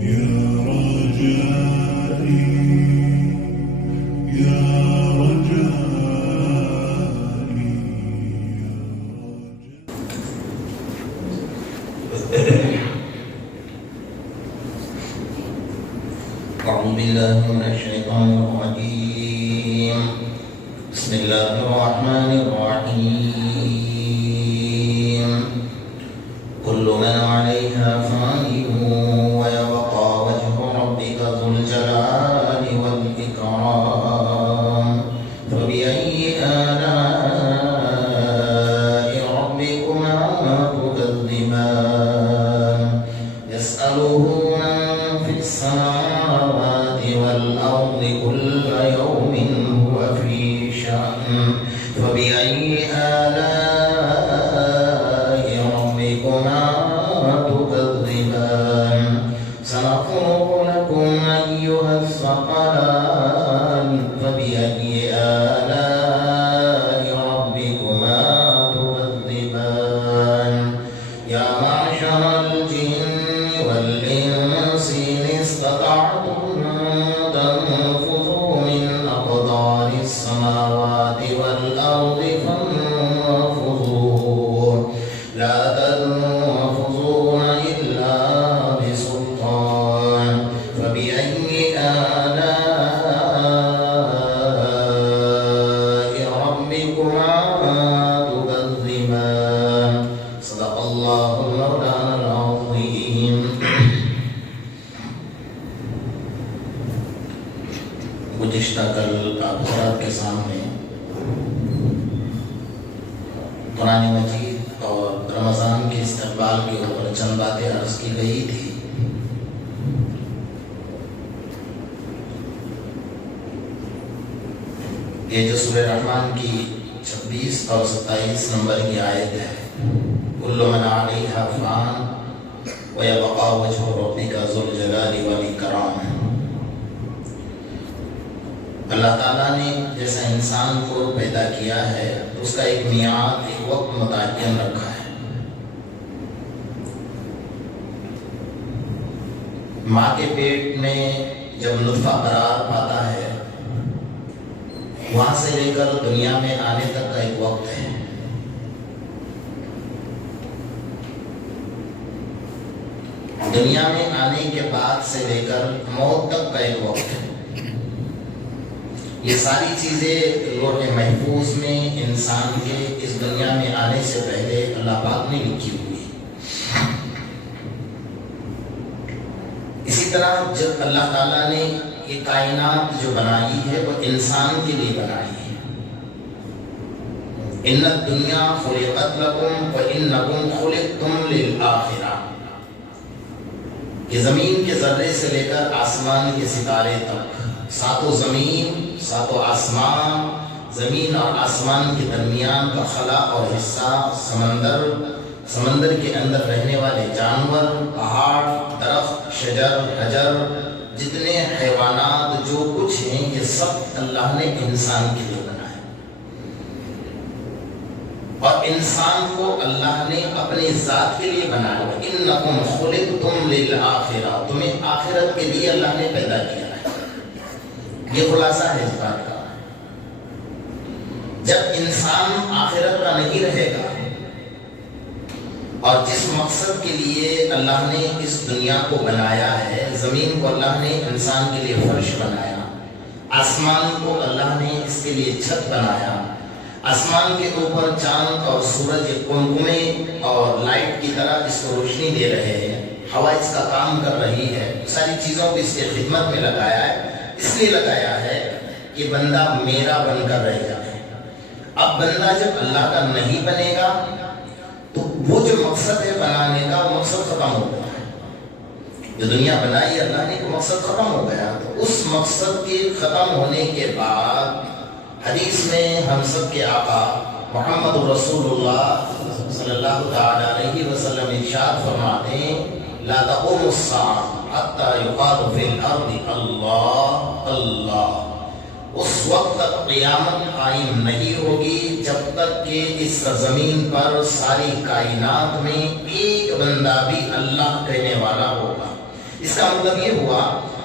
أعوذ بالله من الشيطان الرجيم. بسم الله الرحمن الرحيم. كل من عليها فان ويبقى وجه ربك ذو الجلال والإكرام فبأي آلاء ربكما تكذبان يسأله من في السماوات والأرض كل يوم هو في شأن فبأي آلاء ربكما تكذبان سنفرغ لكم أيها الثقلان فبأي آلاء ربكما تكذبان يا معشر الجن والإنس إن استطعتم أن تنفذوا من أقطار السماوات والأرض فانفذوا لا تنفذون إلا بسلطان فبأي آلاء ربكما تكذبان صدق الله مولانا العظيم. گزشتہ کل آپ حضرات کے سامنے قرآن مجید اور رمضان کے استقبال کے اوپر چند باتیں عرض کی گئی تھی. یہ جو سورہ رحمان کی 26 اور 27 نمبر کی آیت ہے کل من علیہا فان ویبقا وجہ ربک ذو الجلال والاکرام. اللہ تعالیٰ نے جیسا انسان کو پیدا کیا ہے اس کا ایک میعاد ایک وقت متعین رکھا ہے. ماں کے پیٹ میں جب نطفہ قرار پاتا ہے وہاں سے لے کر دنیا میں آنے تک کا ایک وقت ہے. دنیا میں آنے کے بعد سے لے کر موت تک کا ایک وقت ہے. یہ ساری چیزیں لوح محفوظ میں انسان کے اس دنیا میں آنے سے پہلے اللہ پاک نے لکھی ہوئی. اسی طرح جب اللہ تعالیٰ نے یہ کائنات جو بنائی ہے وہ انسان کے لیے بنائی ہے. ان الدنیا خلقت لکم وانکم خلقتم للآخرہ. یہ زمین کے ذرے سے لے کر آسمان کے ستارے تک ساتوں زمین ساتوں آسمان زمین اور آسمان کے درمیان کا خلا اور حصہ سمندر کے اندر رہنے والے جانور پہاڑ درخت شجر حجر جتنے حیوانات جو کچھ ہیں یہ سب اللہ نے انسان کے لیے بنایا. اور انسان کو اللہ نے اپنی ذات کے لیے بنایا. انکم خلقتم للآخرہ. تمہیں آخرت کے لیے اللہ نے پیدا کیا ہے. یہ خلاصہ ہے اس بات کا. جب انسان آخرت کا نہیں رہے گا اور جس مقصد کے لیے اللہ نے اس دنیا کو بنایا ہے, زمین کو اللہ نے انسان کے لیے فرش بنایا, آسمان کو اللہ نے اس کے لیے چھت بنایا, آسمان کے اوپر چاند اور سورج ایک کنکمے اور لائٹ کی طرح اس کو روشنی دے رہے ہیں, ہوا اس کا کام کر رہی ہے, ساری چیزوں کو اس کے خدمت میں لگایا ہے. اس لیے لگایا ہے کہ بندہ میرا بن کر رہ جائے. اب بندہ جب اللہ کا نہیں بنے گا تو وہ جو مقصد ہے بنانے کا وہ مقصد ختم ہو گیا. جو دنیا بنائی اللہ نے وہ مقصد ختم ہو گیا. تو اس مقصد کے ختم ہونے کے بعد حدیث میں ہم سب کے آقا محمد رسول اللہ صلی اللہ علیہ وسلم ارشاد فرماتے ہیں لا تقوم الساعة حتى يقال في الارض اللہ اللہ. اس وقت تک قیامت قائم نہیں ہوگی جب تک کہ اس زمین پر ساری کائنات میں ایک بندہ بھی اللہ کہنے والا ہوگا. اس کا مطلب یہ ہوا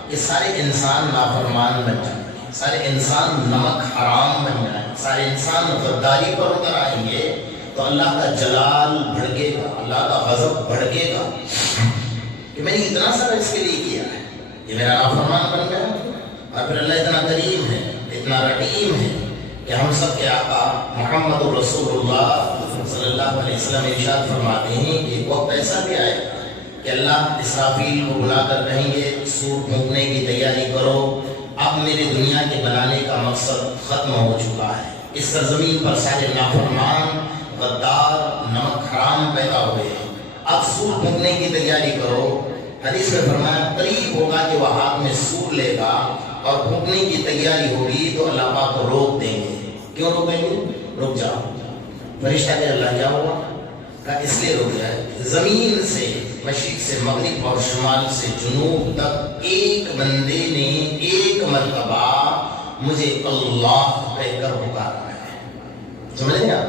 کہ سارے انسان نافرمان بن جائیں گے، سارے انسان نمک حرام بن جائیں گے، سارے انسان غداری پر اتر آئیں گے تو اللہ کا جلال بھڑکے گا، اللہ کا غضب بھڑکے گا کہ میں نے اتنا سارا اس کے لیے کیا ہے، یہ میرا نافرمان بن گیا۔ اور پھر اللہ اتنا کریم ہے، اتنا رحیم ہے کہ ہم سب کے آقا محمد رسول اللہ صلی اللہ علیہ وسلم ارشاد فرماتے ہیں کہ ایک وقت ایسا بھی آئے گا کہ اللہ اسرافیل کو بلا کر کہیں گے سور پھونکنے کی تیاری کرو، اب میرے دنیا کے بنانے کا مقصد ختم ہو چکا ہے، اس سرزمین پر سارے نافرمان غدار نمک حرام پیدا ہوئے ہیں، اب سور پھونکنے کی تیاری کرو۔ حدیث میں فرمایا قریب ہوگا کہ وہ ہاتھ میں سور لے گا اور پھونکنے کی تیاری ہوگی تو اللہ پاک کو روک دیں گے۔ کیوں روکیں گے؟ رک جاؤ۔ فرشتہ کہ اللہ کیا ہوا؟ کہا اس لیے رک جائے، زمین سے مشرق سے مغرب اور شمال سے جنوب تک ایک بندے نے ایک مرتبہ مجھے اللہ کہہ کر پکارا ہے۔ سمجھ رہے ہیں آپ؟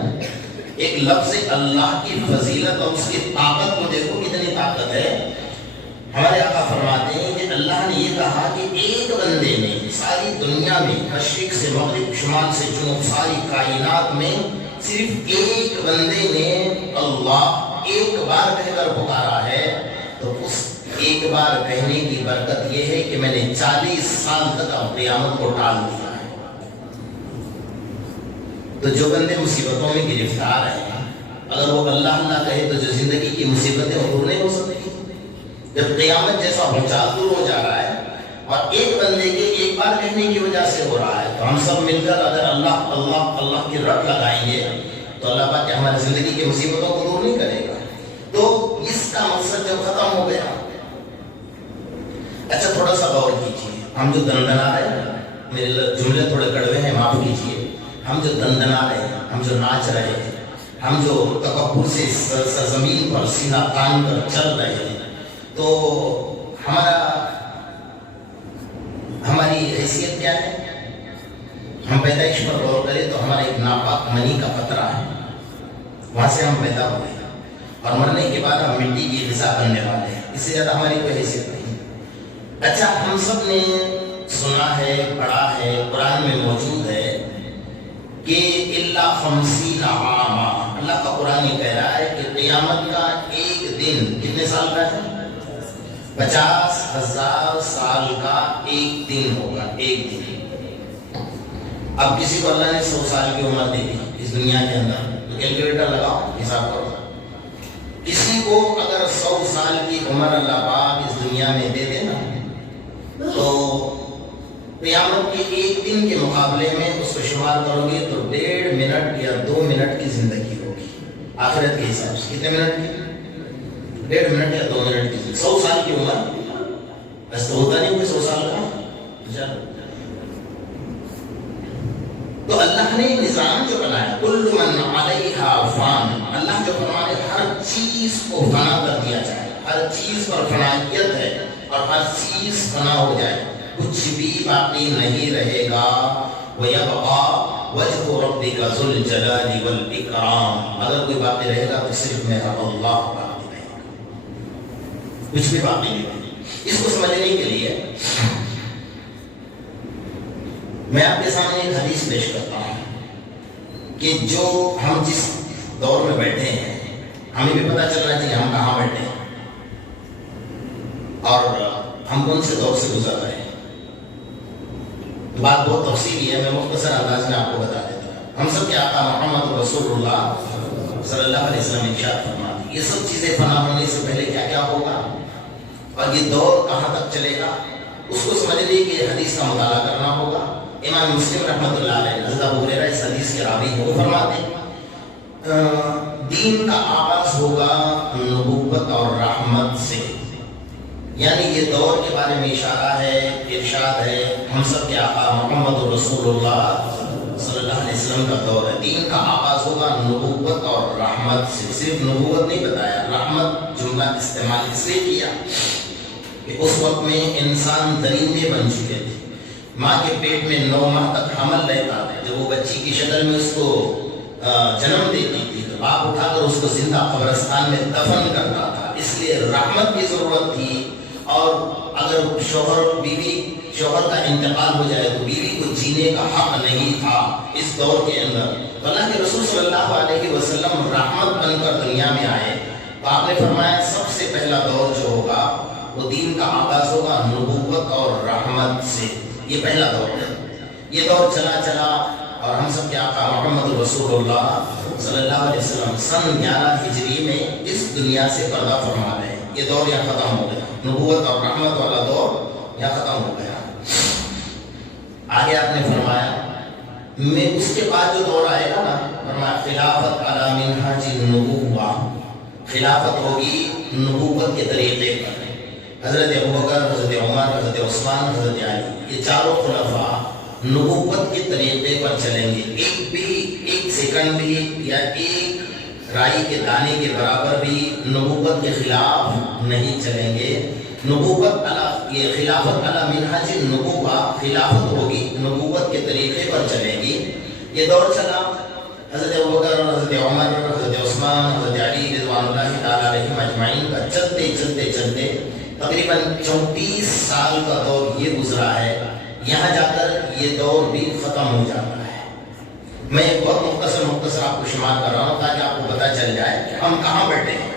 ایک لفظ اللہ کی فضیلت اور اس کی طاقت کو دیکھو کتنی طاقت ہے۔ ہمارے آقا فرماتے ہیں کہ اللہ نے یہ کہا کہ ایک بندے نے ساری دنیا میں مشرق سے مغرب شمال سے جنوب ساری کائنات میں صرف ایک بندے نے اللہ ایک بار کہہ کر پکارا ہے، تو اس ایک بار کہنے کی برکت یہ ہے کہ میں نے 40 سال تک قیامت کو ٹال دیا ہے۔ تو جو بندے مصیبتوں میں گرفتار ہیں، اگر وہ اللہ اللہ کہے تو جو زندگی کی مصیبتیں وہ دور نہیں ہو سکتی۔ جب قیامت جیسا بھونچال دور ہو جا رہا ہے اور ایک بندے کے ایک بار کہنے کی وجہ سے ہو رہا ہے، تو ہم سب مل کر اگر اللہ اللہ اللہ کی رٹ لگائیں گے تو اللہ پاک ہماری زندگی کی مصیبتوں کو دور نہیں کرے گا۔ تو اس کا مقصد جب ختم ہو گیا، اچھا تھوڑا سا غور کیجیے، ہم جو دندنا رہے ہیں، میرے جملے تھوڑے کڑوے ہیں معاف کیجیے، ہم جو دندنا رہے ہیں، ہم جو ناچ رہے ہیں، ہم جو تکبر سے زمین پر سینہ تان کر چل رہے ہیں، تو ہماری حیثیت کیا ہے؟ ہم پیدائش پر غور کریں تو ہمارا ایک ناپاک منی کا قطرہ ہے، وہاں سے ہم پیدا ہوئے ہیں اور مرنے کے بعد ہم مٹی کی غذا بننے والے ہیں، اس سے زیادہ ہماری کوئی حیثیت نہیں۔ اچھا ہم سب نے سنا ہے، پڑھا ہے، قرآن میں موجود ہے کہ الا 50 عاما، اللہ کا قرآن یہ کہہ رہا ہے کہ قیامت کا ایک دن کتنے سال کا ہے؟ 50,000 سال کا ایک دن ہوگا، ایک دن۔ اب کسی کو اللہ نے 100 سال کی عمر دے دی اس دنیا کے اندر، تو کیلکولیٹر لگاؤ، حساب کرو، کسی کو اگر 100 سال کی عمر اللہ پاک اس دنیا میں دے دے نا، تو قیامت کے ایک دن کے مقابلے میں اس کو شمار کرو گے تو 1.5 منٹ یا 2 منٹ کی زندگی ہوگی آخرت کے حساب سے۔ کتنے منٹ کی؟ 1.5 منٹ یا 2 منٹ کی۔ 100 سال کی عمر بس تو ہوتا نہیں کوئی 100 سال کا۔ تو اللہ نے نظام جو بنایا، کل من علیہا فان، اللہ جو فرمانے ہر چیز کو فنا کر دیا جائے، ہر چیز پر فنائیت ہے اور ہر چیز فنا ہو جائے، کچھ بھی باقی نہیں رہے گا۔ وَيَبْقَى وَجْهُ رَبِّكَ ذُو الْجَلَالِ وَالْإِكْرَامِ، اگر کوئی باقی رہے گا تو صرف میرا اللہ باقی رہے گا، کچھ بھی باقی نہیں رہے گا۔ اس کو سمجھنے کے لیے میں آپ کے سامنے ایک حدیث پیش کرتا ہوں کہ جو ہم جس دور میں بیٹھے ہیں، ہمیں بھی پتہ چلنا چاہیے ہم کہاں بیٹھے ہیں اور ہم کون سے دور سے گزر رہے ہیں۔ بات بہت تفصیلی ہے، میں مختصر انداز میں آپ کو بتا دیتا ہوں۔ ہم سب کے آقا محمد رسول اللہ صلی اللہ علیہ وسلم ارشاد فرماتے ہیں یہ سب چیزیں فنا ہونے سے پہلے کیا کیا ہوگا اور یہ دور کہاں تک چلے گا، اس کو سمجھنے کے لیے حدیث کا مطالعہ کرنا ہوگا۔ امام مسلم رحمۃ اللہ علیہ حضرت ابو ہریرہ اس حدیث کے راوی ہیں، وہ فرماتے ہیں دین کا آغاز ہوگا نبوت اور رحمت سے، یعنی یہ دور کے بارے میں اشارہ ہے، ارشاد ہے ہم سب کے آقا محمد رسول اللہ صلی اللہ علیہ وسلم کا دور ہے۔ دین کا آغاز ہوگا نبوت اور رحمت سے، صرف نبوت نہیں بتایا، رحمت جملہ استعمال اس لیے کیا کہ اس وقت میں انسان درندے بن چکے تھے، ماں کے پیٹ میں 9 ماہ تک حمل رہتا تھا، جب وہ بچی کی شکل میں اس کو جنم دیتی تھی تو باپ اٹھا کر اس کو زندہ قبرستان میں دفن کرتا تھا، اس لیے رحمت کی ضرورت تھی، اور اگر شوہر کا انتقال ہو جائے تو بیوی کو جینے کا حق نہیں تھا اس دور کے اندر. تو اللہ کے رسول صلی اللہ علیہ وسلم رحمت بن کر دنیا میں آئے. تو آپ نے فرمایا سب سے پہلا دور جو ہوگا وہ دین کا آغاز ہوگا نبوت اور رحمت سے. یہ پہلا دور ہے. یہ دور چلا اور ہم سب کے آقا محمد رسول اللہ صلی اللہ علیہ وسلم سن 11 ہجری میں اس دنیا سے پردہ فرما رہے ہیں. یہ دور یہاں ختم ہو گیا. نبوت اور رحمت والا دور یہاں ختم ہو گیا. آگے آپ نے فرمایا میں اس کے بعد جو دور آئے گا نا، فرمایا خلافت علی منہاج النبوہ، خلافت ہوگی نبوت کے طریقے پر. حضرت ابوبکر، حضرت عمر، حضرت عثمان، حضرت علی، یہ چاروں خلفاء نبوت کے طریقے پر چلیں گے. ایک سیکنڈ بھی یا ایک رائی کے دانے کے برابر بھی نبوت کے خلاف نہیں چلیں گے. نبوت یہ خلافت علی منہاج النبوہ، خلافت ہوگی نبوت کے طریقے پر چلے گی. یہ دور چلا حضرت ابوبکر، حضرت عمر، حضرت عثمان، حضرت علی رضوان اللہ تعالیٰ علیہم اجمعین کا چلتے تقریباً 34 سال کا دور یہ گزرا ہے. یہاں جا کر یہ دور بھی ختم ہو جاتا ہے. میں بہت مختصر آپ کو شمار کر رہا ہوں تاکہ آپ کو پتہ چل جائے کہ ہم کہاں بیٹھے ہیں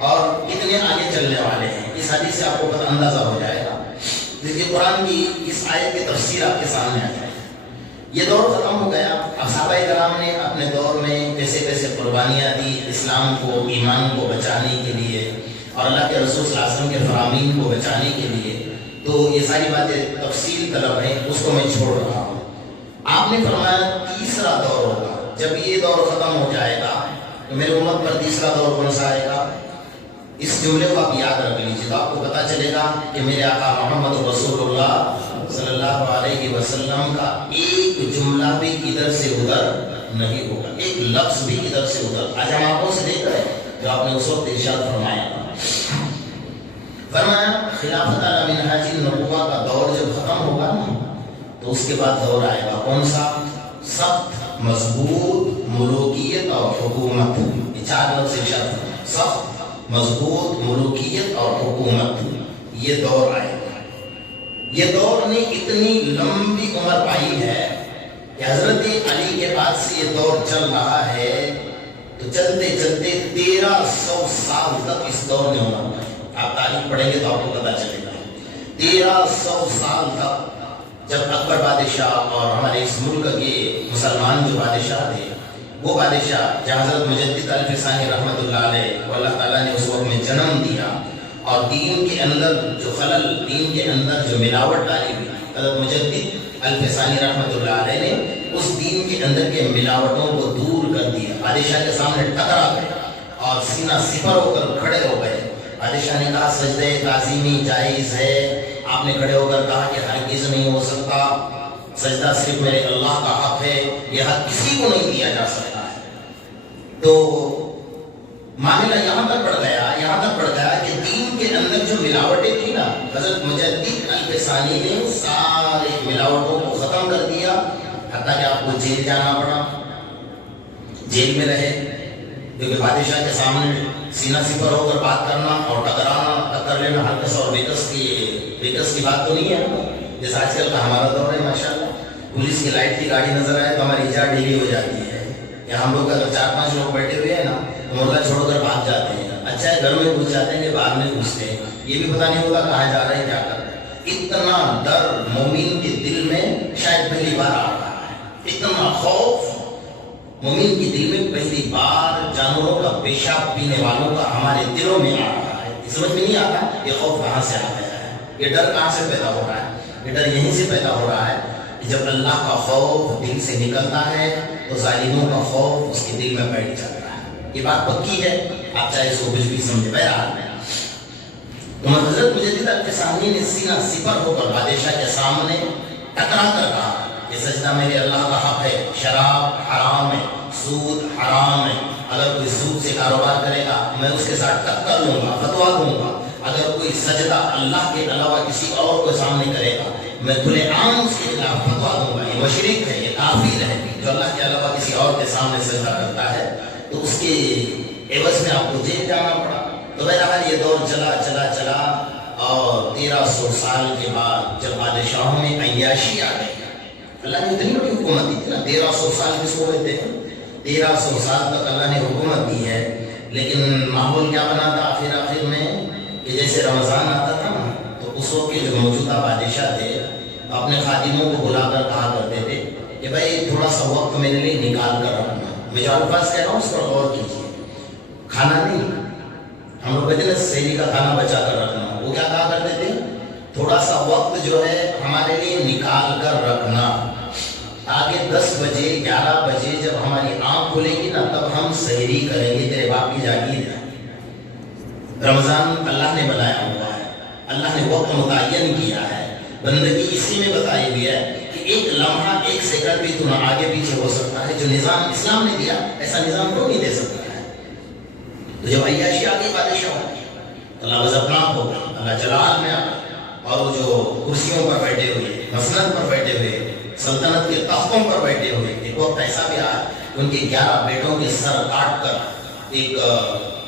اور کتنے آگے چلنے والے ہیں. اس حدیث سے آپ کو پتہ اندازہ ہو جائے گا. دیکھیے قرآن کی اس آیت کی تفسیر آپ کے سامنے آ جائے. یہ دور ختم ہو گیا. اب صحابہ کرام نے اپنے دور میں کیسے قربانیاں دی اسلام کو، ایمان کو بچانے کے لیے اور اللہ کے رسول صلی اللہ علیہ وسلم کے فرامین کو بچانے کے لیے. تو یہ ساری باتیں تفصیل طلب ہیں، اس کو میں چھوڑ رہا ہوں. آپ نے فرمایا تیسرا دور ہوگا. جب یہ دور ختم ہو جائے گا تو میرے امت پر تیسرا دور کون سا آئے گا؟ اس جملے کو آپ یاد رکھ لیجیے تو آپ کو پتہ چلے گا کہ میرے آقا محمد رسول اللہ صلی اللہ علیہ وسلم کا ایک جملہ بھی ادھر سے ادھر نہیں ہوگا، ایک لفظ بھی ادھر سے ادھر. آج ہم آنکھوں سے دیکھ رہے ہیں جو آپ نے اس وقت ارشاد فرمایا خلافت علی منہاج النبوہ کا دور جب ختم ہوگا نا تو اس کے بعد دور آئے گا کون سا؟ سخت مضبوط ملوکیت اور حکومت. یہ 4 لفظ ارشاد فرمایا، سخت مضبوط ملوکیت اور حکومت. یہ دور آئے گا. یہ دور نے اتنی لمبی عمر پائی ہے کہ حضرت علی کے بعد سے یہ دور چل رہا ہے تو چلتے 1300 سال تک اس دور نے عمر پائی. آپ تاریخ پڑھیں گے تو آپ کو پتہ چلے گا. 1300 سال تک جب اکبر بادشاہ اور ہمارے اس ملک کے مسلمان جو بادشاہ تھے وہ بادشاہ جہاں حضرت مجدد الف ثانی رحمۃ اللہ علیہ کو اللہ تعالیٰ نے اس وقت میں جنم دیا اور دین کے اندر جو خلل، دین کے اندر جو ملاوٹ ڈالی ہوئی، حضرت مجدد الف ثانی رحمۃ اللہ علیہ نے اس دین کے اندر کے ملاوٹوں کو دور کر دیا. بادشاہ کے سامنے ٹکرا گئے اور سینہ سپر ہو کر کھڑے ہو گئے. بادشاہ نے کہا سجدہ تعظیمی جائز ہے. آپ نے کھڑے ہو کر کہا کہ ہرگز نہیں ہو سکتا، سجدہ صرف میرے اللہ کا حق ہے، یہ حق کسی کو نہیں دیا جا سکتا ہے. تو معاملہ یہاں تک بڑھ گیا کہ دین کے اندر جو ملاوٹیں تھیں نا، حضرت مجدد الف ثانی نے سارے ملاوٹوں کو ختم کر دیا. حتیٰ کہ آپ کو جیل جانا پڑا، جیل میں رہے کیونکہ بادشاہ کے سامنے سینہ سپر ہو کر بات کرنا اور ٹکر لینا ہرکس اور بیکس کی بات تو نہیں ہے. جیسے آج کل کا ہمارا دور ہے ماشاءاللہ، پولیس کی لائٹ کی گاڑی نظر آئے تو ہماری ایجاد ڈھیلی ہو جاتی ہے. یا ہم لوگ اگر 4-5 لوگ بیٹھے ہوئے ہیں نا تو محلہ چھوڑ کر بھاگ جاتے ہیں. اچھا ہے گھر میں گھس جاتے ہیں کہ باہر میں گھستے ہیں، یہ بھی پتہ نہیں ہوتا کہاں جا رہے ہیں کیا کر رہے ہیں. اتنا ڈر مومن کے دل میں شاید پہلی بار آ رہا ہے. اتنا خوف مومن کے دل میں پہلی بار جانوروں کا پیشاب پینے والوں کا ہمارے دلوں میں آ رہا ہے. سمجھ میں نہیں آتا یہ خوف کہاں سے آ گیا ہے، یہ ڈر کہاں سے پیدا ہو رہا ہے. یہ ڈر یہیں سے پیدا ہو رہا ہے کہ جب اللہ کا خوف دل سے نکلتا ہے تو ظالموں کا خوف اس کے دل میں بیٹھ جاتا ہے. یہ بات پکی ہے، آپ چاہے اس کو کچھ بھی سمجھے. بہرحال تو حضرت مجدد الف ثانی نے سینہ سپر ہو کر بادشاہ کے سامنے ٹکرا کر کہا یہ سجدہ میرے اللہ کا حق ہے، شراب حرام ہے، سود حرام ہے. اگر کوئی سود سے کاروبار کرے گا میں اس کے ساتھ ٹکر لوں گا، فتوا دوں گا. اگر کوئی سجدہ اللہ کے علاوہ کسی اور کو سامنے کرے گا میں کھلے عام اس کے خلاف فتوا دوں گا. یہ مشرک ہے، یہ کافر ہے جو اللہ کے علاوہ کسی اور کے سامنے سجدہ کرتا ہے. تو اس کے عوض میں آپ کو جیل جانا پڑا. تو بہرحال یہ دور چلا اور 1300 سال کے بعد جب بادشاہوں میں عیاشی آ گئی، اللہ نے اتنی بڑی حکومت دی تھی نا، 1300 سال کس کو کہتے ہیں؟ 1300 سال تک اللہ نے حکومت دی ہے، لیکن ماحول کیا بنا تھا آخر میں کہ جیسے رمضان آتا تھا نا، تو اس وقت کے جو موجودہ بادشاہ تھے اپنے خادموں کو بلا کر کہا کرتے تھے کہ بھائی تھوڑا سا وقت میرے لیے نکال کر رکھنا، میں جو الفاظ کہہ رہا ہوں اس پر غور کیجیے، کھانا نہیں، ہم لوگ کہتے ہیں سحری کا کھانا بچا کر رکھنا، وہ کیا کہا کرتے تھے؟ تھوڑا سا وقت جو ہے ہمارے لیے نکال کر رکھنا، تاکہ 10 بجے 11 بجے جب ہماری آنکھ کھلے گی نا تب ہم سحری کریں گے، تیرے باپ کی جاگیر ہے۔ رمضان اللہ نے بنایا ہوا ہے، اللہ نے وقت متعین کیا ہے، بندگی اسی میں بتائی ہوئی ہے کہ ایک لمحہ 1 سیکنڈ بھی تم آگے پیچھے ہو سکتا ہے، جو نظام اسلام نے دیا ایسا نظام کوئی نہیں دے سکتا ہے۔ تو جب عیاشی آگئی بادشاہ اللہ غضبناک ہو گیا، اللہ جلال میں آ گیا، اور وہ جو کرسیوں پر بیٹھے ہوئے، مسند پر بیٹھے ہوئے، سلطنت کے تختوں پر بیٹھے ہوئے، ایک وقت ایسا بھی آیا کہ ان کے 11 بیٹوں کے سر کاٹ کر ایک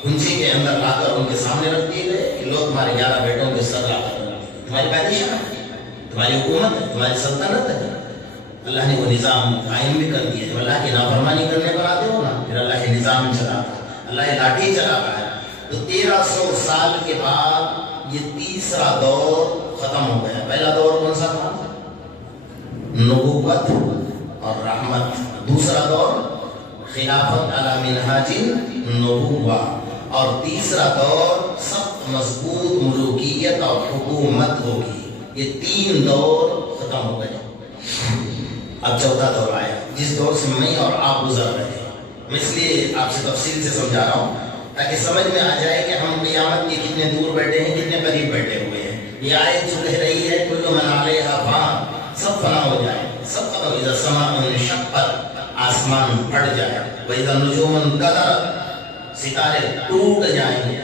گنجی کے اندر لا کر ان کے سامنے رکھ دیے گئے کہ لو تمہارے 11 بیٹوں کے سر لا کر تمہاری بادشاہ ہے، تمہاری حکومت ہے، تمہاری سلطنت ہے۔ اللہ نے وہ نظام قائم بھی کر دیا، جب اللہ کی نافرمانی کرنے پر آتے ہو نا پھر اللہ یہ نظام چلاتا ہے، اللہ یہ لاٹھی چلاتا ہے۔ تو 1300 سال کے بعد یہ تیسرا دور ختم ہو گیا۔ پہلا دور کون سا تھا؟ نبوت اور رحمت۔ دوسرا دور خلافت علی منہاج النبوہ، اور تیسرا دور سخت مضبوط ملوکیت اور حکومت ہوگی۔ یہ 3 دور ختم ہو گئے، اب چوتھا دور آیا جس دور سے میں اور آپ گزر رہے ہیں۔ میں اس لیے آپ سے تفصیل سے سمجھا رہا ہوں تاکہ سمجھ میں آ جائے کہ ہم قیامت کے کتنے دور بیٹھے ہیں، کتنے قریب بیٹھے ہوئے ہیں۔ یہ آیت جو کہہ رہی ہے کل من علیہا فان، سب فنا ہو جائے، سب ختم، اذا السماء انشقت، آسمان پھٹ جائے، واذا النجوم انکدرت، ستارے ٹوٹ جائیں گے،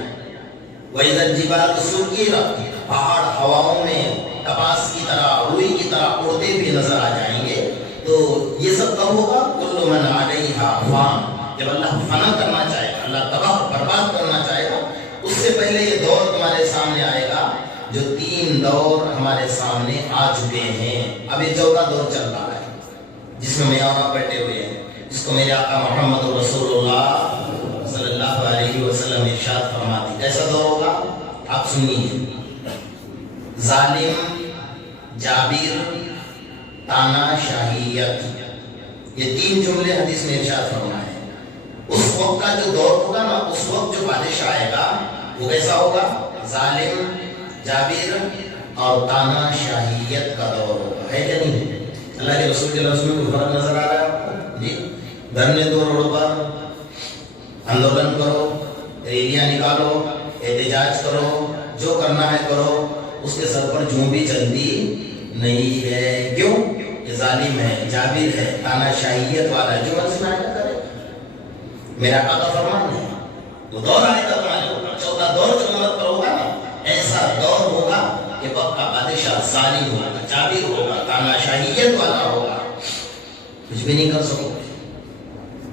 واذا الجبال سیرت، پہاڑ ہواؤں میں کپاس کی طرح، روئی کی طرح اڑتے بھی نظر آ جائیں گے۔ تو یہ سب کب ہوگا؟ کل من علیہا فان، جب اللہ فنا کرنا چاہے گا، اللہ تباہ برباد کرنا چاہے گا، اس سے پہلے یہ دور تمہارے سامنے آئے گا جو 3 دور ہمارے سامنے آ چکے ہیں۔ اب یہ چوتھا دور چل رہا ہے جس میں اور آپ بیٹھے ہوئے ہیں، جس کو میرے آقا محمد رسول اللہ صلی اللہ علیہ وسلم ارشاد فرماتے۔ کیسا دور ہوگا آپ سنیے۔ ظالم، جابر، تانا شاہیت، یہ 3 جملے حدیث میں ارشاد فرمائے۔ اس وقت کا جو دور ہوگا نا، اس وقت جو بادشاہ آئے گا وہ کیسا ہوگا؟ ظالم، جابر اور تانا شاہیت کا دور ہوگا، ہے کہ نہیں؟ اللہ کے رسول کے لفظ میں کوئی فرق نظر آ رہا ہے آپ کو؟ جی، دھرنے دو روڈوں پر، آندولن کرو، ریلیاں نکالو، احتجاج کرو، جو کرنا ہے کرو، اس کے سر پر جوں بھی چلتی نہیں ہے۔ کیوں؟ یہ ظالم ہے، جابر ہے، تانا شاہیت والا، جو مرضی میں آئے کرے، میرا آقا کا فرمان ہے۔ وہ دور آئے گا تمہارے اوپر، چوتھا دور جو امت پر ہوگا نا، ایسا دور ہوگا کہ وقت کا بادشاہ ظالم ہوگا، جابر ہوگا، تانا شاہیت والا ہوگا، کچھ بھی نہیں کر سکو۔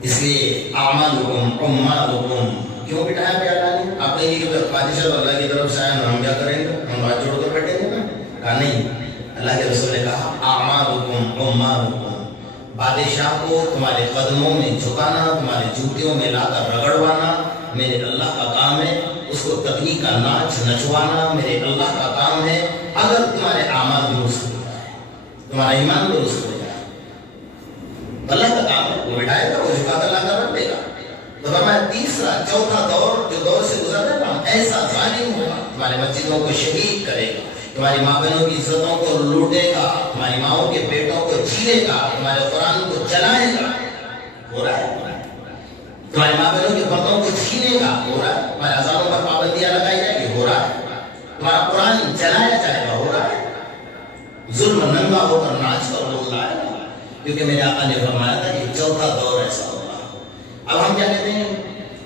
اس لیے اعمالکم امالکم، کیوں بٹھایا پہ اللہ نے؟ آپ کہیں گے کہ بادشاہ تو اللہ کی طرف سے آئے نا، ہم کیا کریں گے؟ ہم ہاتھ جوڑ کر بیٹھیں گے نا؟ کہا نہیں، اللہ کے رسول نے کہا اعمالکم امالکم، بادشاہ کو تمہارے قدموں میں جھکانا، تمہارے جوتیوں میں لا کر رگڑوانا میرے اللہ کا کام ہے، اس کو تقوی کا ناچ نچوانا میرے اللہ کا کام ہے۔ اگر تمہارے اعمال درست ہو جائے، تمہارا ایمان درست ہو جائے، اللہ کا کام ہے، وہ بٹھائے گا، وہ جھکا کر لا کر رکھ دے گا۔ تو فرمایا تیسرا چوتھا دور جو دور سے گزر رہا ہے نا، ایسا ظالم ہوگا، تمہارے مسجدوں کو شہید کرے گا، تمہاری ماں بہنوں کی عزتوں کو لوٹے گا، تمہاری ماؤں کے پیٹوں کو چھیلے گا، تمہارے قرآن کو جلائے گا، ہو رہا ہے، تمہاری ماں بہنوں کے پردوں کو چھینے گا، ہو رہا ہے، تمہارے اذانوں پر پابندیاں لگائی جائے گی، ہو رہا ہے، تمہارا قرآن جلایا جائے گا، ہو رہا ہے، ظلم ننگا ہو کر ناچ کر بول رہا ہے، کیونکہ میرے آقا نے فرمایا تھا کہ چوتھا دور ایسا ہوگا۔ اب ہم کیا کہتے ہیں؟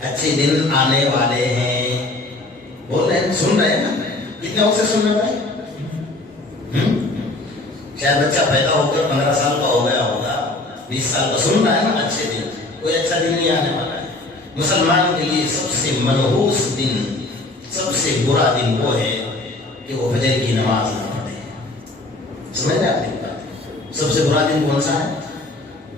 اچھے دن آنے والے ہیں، بول رہے ہیں، سن رہے ہیں نا؟ کتنے وقت سے سن رہے ہیں؟ شاید بچہ پیدا ہو کر 15 سال کا ہو گیا ہوگا، 20 سال کا، سن رہا ہے نا؟ اچھے دن، کوئی اچھا دن نہیں آنے والا ہے۔ مسلمان کے لیے سب سے منحوس دن، سب سے برا دن وہ ہے کہ وہ فجر کی نماز نہ پڑھے. سمجھ رہے آپ کی بات؟ سب سے برا دن کون سا ہے؟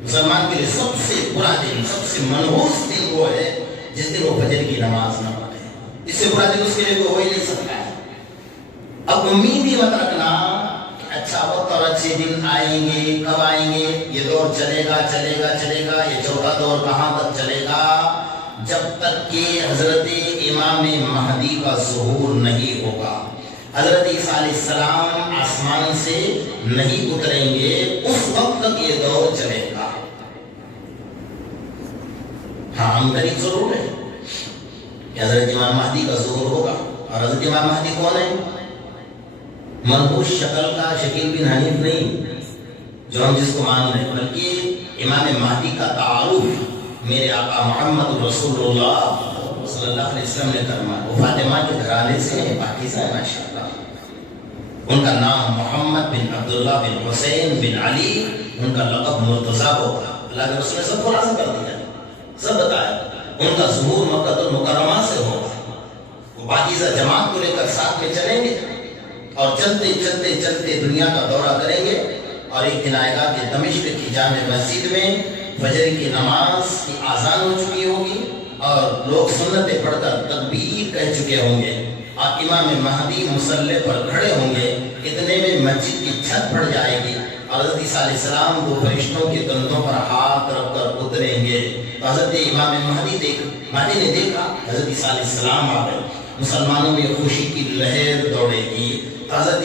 مسلمان کے لیے سب سے برا دن، سب سے منحوس دن وہ ہے جس دن وہ فجر کی نماز نہ پڑھے. اس سے برا دن اس کے لیے کوئی ہو ہی نہیں سکتا ہے. اب امید ہی مت رکھنا کہ اچھا وقت اور اچھے دن آئیں گے. کب آئیں گے؟ یہ دور چلے گا چلے گا چلے گا. یہ چوتھا دور کہاں تک چلے گا؟ جب تک کہ حضرت امام مہدی کا ظہور نہیں ہوگا، حضرت عیسیٰ علیہ السلام آسمان سے نہیں اتریں گے، اس وقت تک یہ دور چلے گا. ہاں ہم قریب ضرور ہے کہ حضرت امام مہدی کا ظہور ہوگا. اور حضرت امام مہدی کون ہے؟ منحوس شکل کا شکیل بن حنیف نہیں جو ہم جس کو مان رہے ہیں، بلکہ امام مہدی کا تعارف میرے آقا محمد رسول اللہ صلی اللہ علیہ وسلم نے فرمایا. وہ فاطمہ کے گھرانے سے ہیں، پاکیزہ ہے ماشاءاللہ. ان کا نام محمد بن عبداللہ بن حسین بن علی، ان کا لقب مرتضیٰ ہوگا. اللہ کے رسول نے سب خلاصہ کر دیا، سب بتایا. ان کا ظہور مکہ المکرمہ سے ہوگا. وہ پاکیزہ جماعت کو لے کر ساتھ میں چلیں گے اور چلتے چلتے چلتے دنیا کا دورہ کریں گے. اور ایک دن آئے گا کہ دمشق کی جامع مسجد میں فجر کی نماز کی آذان ہو چکی ہوگی اور لوگ سنتیں پڑھ کر تکبیر کہہ چکے ہوں گے اور امام مہدی مصلی پر کھڑے ہوں گے. اتنے میں مسجد کی چھت پڑ جائے گی اور حضرت عیسیٰ علیہ السلام دو فرشتوں کے کندھوں پر ہاتھ رکھ کر اتریں گے. تو حضرت امام مہدی نے دیکھا حضرت عیسیٰ علیہ السلام آ گئے. مسلمانوں میں خوشی کی لہر دوڑے گی. حضرت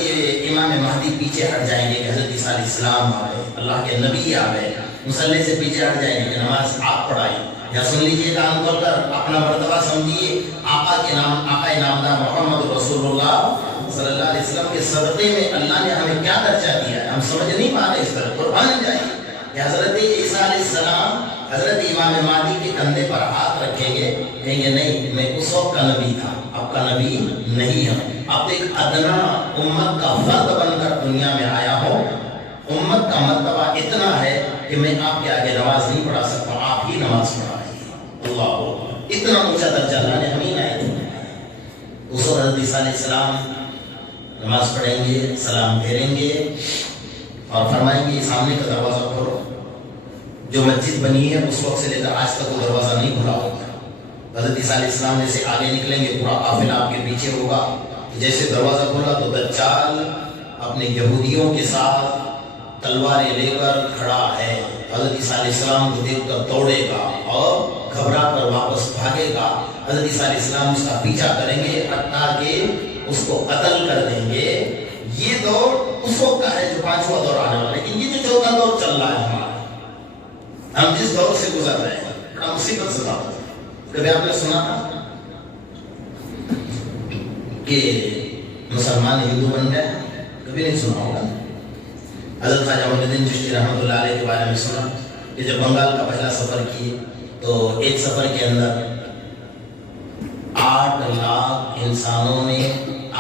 امام مہدی پیچھے ہٹ جائیں گے کہ حضرت عیسیٰ علیہ السلام آ گئے، اللہ کے نبی آ گئے. مصلی سے پیچھے ہٹ جائیں گے کہ نماز آپ پڑھائی. یا سن لیجیے کان کھول کر اپنا مرتبہ سمجھیے. آقا نامدار محمد رسول اللہ صلی اللہ علیہ وسلم کے صدقے میں اللہ نے ہمیں کیا درجہ دیا ہے، ہم سمجھ نہیں پا رہے. اس طرح قربان جائیں کہ حضرت عیسیٰ علیہ السلام حضرت امام مہدی کے کندھے پر ہاتھ رکھیں گے، کہیں گے نہیں میں اس وقت کا نبی تھا، اب کا نبی نہیں ہوں. اب ایک ادنا امت کا فرد بن کر دنیا میں آیا ہوں. امت کا مرتبہ اتنا ہے کہ میں آپ کے آگے نماز نہیں پڑھا سکتا، آپ ہی نماز پڑھائیے. اللہ، اتنا اونچا درجہ اللہ نے ہمیں آئے تھے. اس وقت حضرت عیسیٰ علیہ السلام نماز پڑھیں گے، سلام پھیریں گے اور فرمائیں گے سامنے کا دروازہ کھولو. جو مسجد بنی ہے اس وقت سے لے کر آج تک وہ دروازہ نہیں کھلا ہوگا. حضرت عیسیٰ علیہ السلام جیسے آگے نکلیں گے پورا قافلہ آپ کے پیچھے ہوگا. جیسے دروازہ کھولا تو دجال اپنے یہودیوں کے ساتھ تلواریں لے کر کھڑا ہے. حضرت عیسیٰ علیہ السلام کو دیکھ کر دوڑے گا اور گھبرا کر واپس بھاگے گا. حضرت عیسیٰ علیہ السلام اس کا پیچھا کریں گے حتیٰ کہ اس کو قتل کر دیں گے. یہ دور اس وقت کا ہے جو پانچواں دور آنے والا ہے. لیکن یہ جو چوتھا دور چل رہا ہے ہمارا، ہم جس دور سے گزر رہے ہیں بڑا مصیبت سے بات ہے. کبھی آپ نے سنا تھا کہ مسلمان ہندو بن گئے؟ کبھی نہیں سنا ہوگا. حضرت خواجہ معین الدین چشتی رحمۃ اللہ علیہ کے بارے میں سنا کہ جب بنگال کا پہلا سفر کیے تو ایک سفر کے اندر 8 لاکھ انسانوں نے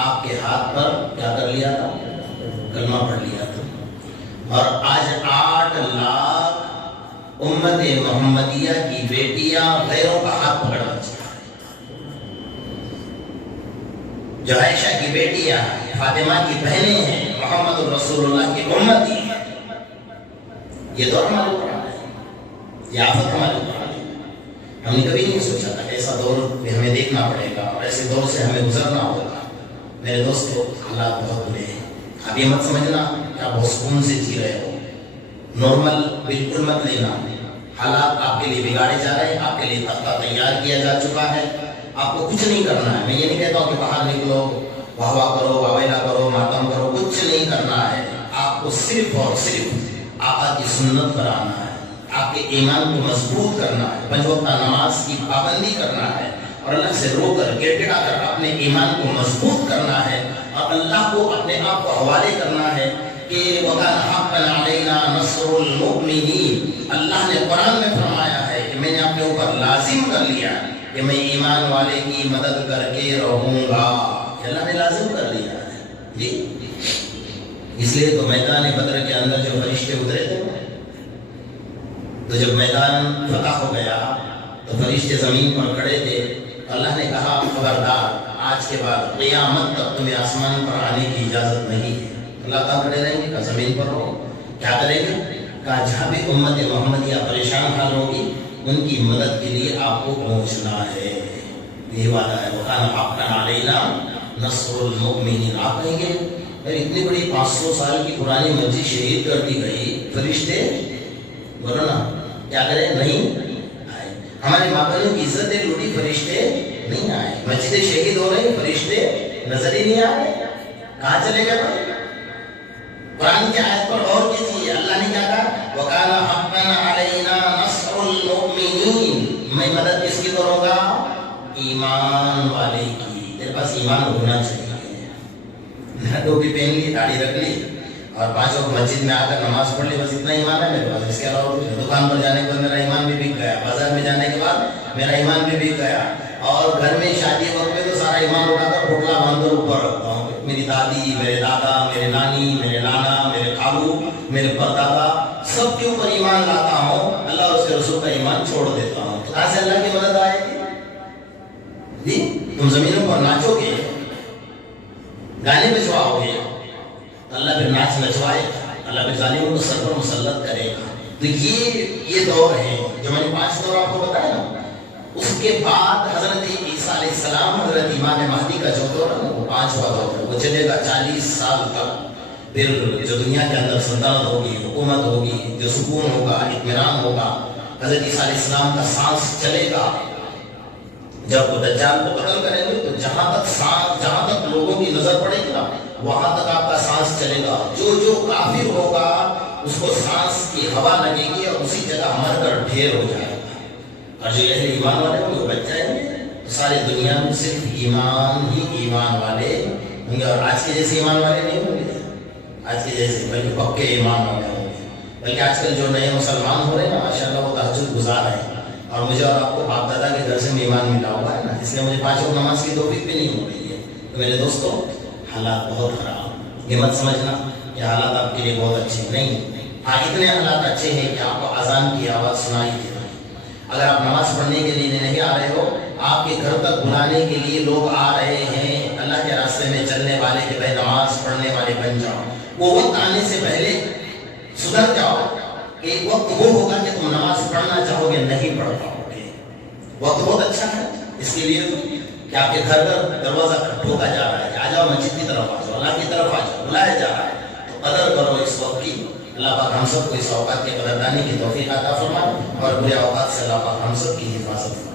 آپ کے ہاتھ پر کیا کر لیا تھا؟ کلمہ پڑھ لیا تھا. اور آج 8 لاکھ امت محمدیہ کی بیٹیاں غیروں کا ہاتھ پکڑ چکی ہیں. جو عائشہ کی بیٹیاں فاطمہ کی بہنیں ہیں، محمد رسول اللہ کی امتی ہیں. یہ دور ہمارے اوپر آ رہا ہے، یہ آفت ہمارے اوپر آ رہی ہے. ہم نے کبھی نہیں سوچا تھا کہ ایسا دور بھی ہمیں دیکھنا پڑے گا اور ایسے دور سے ہمیں گزرنا ہوگا. میرے دوستو، حالات بہت برے ہیں. اب یہ مت سمجھنا کہ آپ بہت سکون سے جی رہے ہو. نارمل بالکل مت لینا. حالات آپ کے لیے بگاڑے جا رہے ہیں، آپ کے لیے تختہ تیار کیا جا چکا ہے. آپ کو کچھ نہیں کرنا ہے. میں یہ نہیں کہتا ہوں کہ باہر نکلو، واہ واہ کرو، واویلا کرو، ماتم کرو، کچھ نہیں کرنا ہے. آپ کو صرف اور صرف آقا کی سنت پر آنا ہے. آپ کے ایمان کو مضبوط کرنا ہے. 5 وقت نماز کی پابندی کرنا ہے اور اللہ سے رو کر گڑ گڑا کر اپنے ایمان کو مضبوط کرنا ہے اور اللہ کو اپنے آپ کو حوالے کرنا ہے کہ وَكَانَ حَقًّا عَلَيْنَا نَصْرُ الْمُؤْمِنِينَ. اللہ نے قرآن میں فرمایا ہے کہ میں نے اپنے اوپر لازم کر لیا کہ میں ایمان والے کی مدد کر کے رہوں گا. اللہ نے لازم کر لیا ہے جی. اس لیے تو میدان بدر کے اندر جو فرشتے اترے تھے، تو جب میدان فتح ہو گیا تو فرشتے زمین پر کھڑے تھے. اللہ نے کہا خبردار آج کے بعد قیامت تک تمہیں آسمان پر آنے کی اجازت نہیں ہے۔ اللہ کہاں کھڑے رہیں گے؟ کہا زمین پر رہو۔ کیا کریں گے؟ کہا جہاں بھی امت محمدیہ پریشان حال ہوگی ان کی مدد کے لیے آپ کو پہنچنا ہے۔ یہ وعدہ ہے، وَكَانَ حَقًّا عَلَيْنَا نَصْرُ الْمُؤْمِنِينَ۔ آپ کہیں گے اگر اتنی بڑی 500 سال کی پرانی مسجد شہید کر دی گئی، فرشتے بولو نا کیا کریں؟ نہیں آئے۔ ہمارے مابینوں کی عزت لوٹی، فرشتے نہیں آئے۔ مسجدیں شہید ہو رہی، فرشتے نظر ہی نہیں آئے۔ کہاں چلے گئے بھائی؟ قرآن کی آیت پر غور کیجیے، اللہ نے کیا کہا؟ وَكَانَ حَقًّا عَلَيْنَا نَصْرُ الْمُؤْمِنِينَ۔ میں مدد کس کی کروں گا؟ ایمان والے کی۔ تیرے پاس ایمان ہونا چاہیے۔ ٹوپی پہن لی، داڑھی رکھ لی اور 5 وقت مسجد میں آ کر نماز پڑھ لی، بس اتنا ایمان ہے میرے پاس، اس کے علاوہ دکان پر جانے کے بعد میرا ایمان بھی بک گیا، بازار میں جانے کے بعد میرا ایمان بھی بک گیا، اور گھر میں شادی وقت میں تو سارا ایمان اٹھا کر پھوٹلا باندھ کر اوپر رکھتا ہوں۔ میری دادی، میرے دادا، میرے نانی، میرے نانا، میرے خالو، میرے پردادا، سب کے اوپر ایمان لاتا ہوں، اللہ اور اس کے رسول کا ایمان چھوڑ دیتا ہوں۔ تو کہاں سے اللہ کی مدد آئے گی؟ جی تم زمینوں پر ناچو گے، گانے بجواؤ گے، اللہ پھر ناچ نچوائے گا، اللہ پھر ظالموں کو سر پر مسلط کرے گا۔ تو یہ دور ہے جو میں نے 5 دور آپ کو بتایا نا۔ اس کے بعد حضرت عیسیٰ علیہ السلام، حضرت امام مہدی کا جو دور ہے نا، وہ 5واں دور ہے، وہ چلے گا 40 سال تک۔ پھر جو دنیا کے اندر سلطنت ہوگی، حکومت ہوگی، جو سکون ہوگا، اطمینان ہوگا، حضرت عیسیٰ علیہ السلام کا سانس چلے گا۔ جب وہ دجال کو قتل کریں گے تو جہاں تک لوگوں کی نظر پڑے گی نا، وہاں تک آپ کا سانس چلے گا۔ جو کافر ہوگا اس کو سانس کی ہوا لگے گی اور اسی جگہ مر کر ڈھیر ہو جائے گا، اور جو اہل ایمان والے ہوں گے وہ بچ جائیں گے۔ تو ساری دنیا میں صرف ایمان ہی ایمان والے ہوں گے، اور آج کے جیسے ایمان والے نہیں ہوں گے، آج کے جیسے بلکہ پکے ایمان والے ہوں گے۔ بلکہ آج کل جو نئے مسلمان ہو رہے ہیں نا، ماشاءاللہ وہ تہجد گزار ہیں، اور مجھے اور آپ کو باپ دادا کے گھر سے ایمان ملا ہوا ہے نا، اس لیے مجھے 5 وقت نماز کی توفیق بھی نہیں ہو رہی ہے۔ تو میرے دوستوں، حالات بہت خراب، یہ مت سمجھنا کہ حالات آپ کے لیے بہت اچھے نہیں۔ ہاں اتنے حالات اچھے ہیں کہ آپ کو اذان کی آواز سنائی دے رہی ہے۔ اگر آپ نماز پڑھنے کے لیے نہیں آ رہے ہو، آپ کے گھر تک بلانے کے لیے لوگ آ رہے ہیں، اللہ کے راستے میں چلنے والے کہ بھائی نماز پڑھنے والے بن جاؤ۔ وہ وقت آنے سے پہلے سدھر جاؤ کہ ایک وقت وہ ہوگا کہ تم نماز پڑھنا چاہو گے، نہیں پڑھ پاؤ گے۔ وقت بہت اچھا ہے اس کے لیے کہ آپ کے گھر کا دروازہ ٹھوکا جا رہا ہے کہ آ جاؤ مسجد کی طرف آ جاؤ، اللہ کی طرف آ جاؤ، بلایا جا رہا ہے۔ تو قدر کرو اس وقت کی۔ اللہ پاک ہم سب کو اس اوقات کی قدردانی کی توفیق عطا فرمائے، اور برے اوقات سے اللہ پاک ہم سب کی حفاظت فرمائے۔